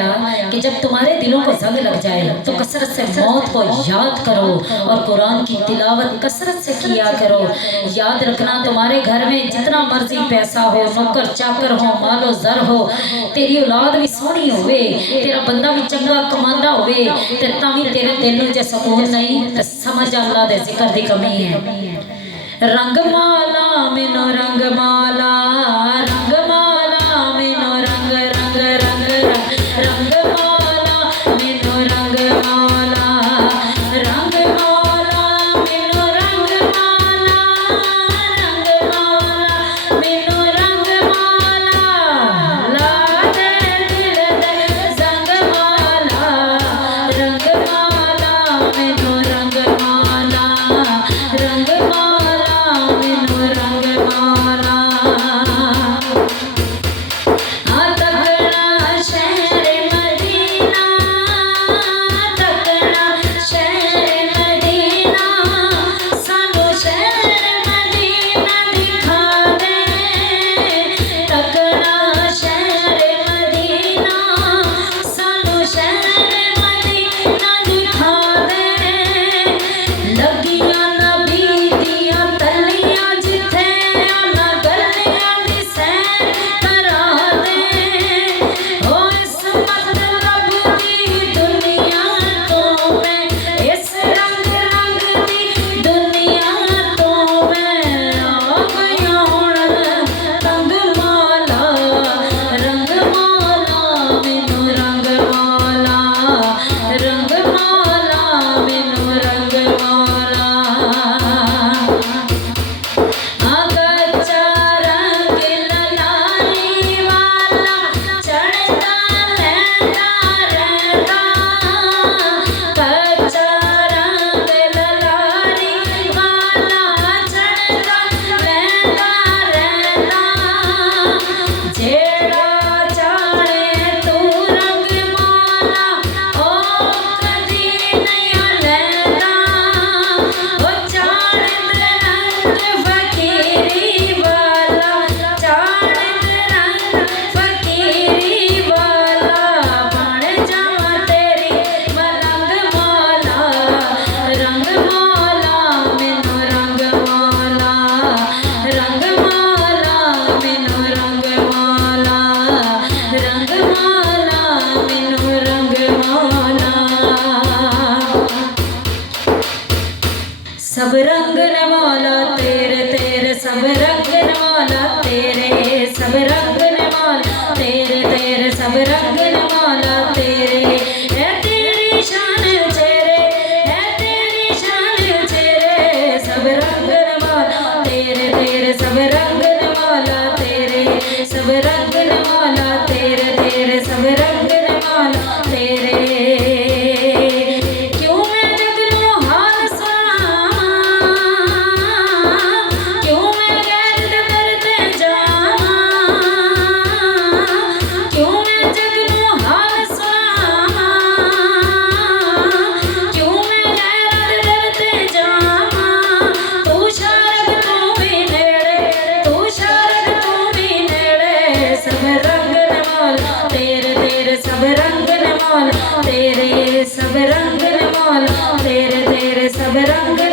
फरमाया कि जब तुम्हारे दिलों को जंग लग जाए तो कसरत से मौत को याद करो और कुरान की तिलावत कसरत से किया करो। याद रखना, तुम्हारे घर में जितना मर्जी पैसा हो, नौकर चाकर हो, मालो जर हो, तेरी औलाद भी सोहनी होवे, तेरा बंदा भी चंगा कमांदा होवे, ते तावी तेरे दिल में जे सुकून नहीं, तो समझ अल्लाह दे जिक्र दी कमी है। रंगमाला मैनो रंगमाला, रंगमाला मैनो रंग रंग रंग रंग, रंगमाला मैनो रंगमाला, रंगमाला मैनो रंगमाला, रंगमाला मैनो रंगमाला, ला दे दिल दे संगमाला, रंगमाला मैनो रंगमाला, रंगमाला सब रंग नवाला तेरे तेरे, सब रंग नवाला तेरे, सब रंग नवाला तेरे तेरे, सब रंग नवाला तेरे, है तेरी शान चेहरे, है तेरी शान चेहरे, सब रंग नवाला तेरे तेरे, सब रंग नवाला तेरे, सब रंग नवाला तेरे तेरे, सब रंग नवाला तेरे। सब रंग नवाला तेरे, सब रंग नवाला तेरे तेरे, सब रंग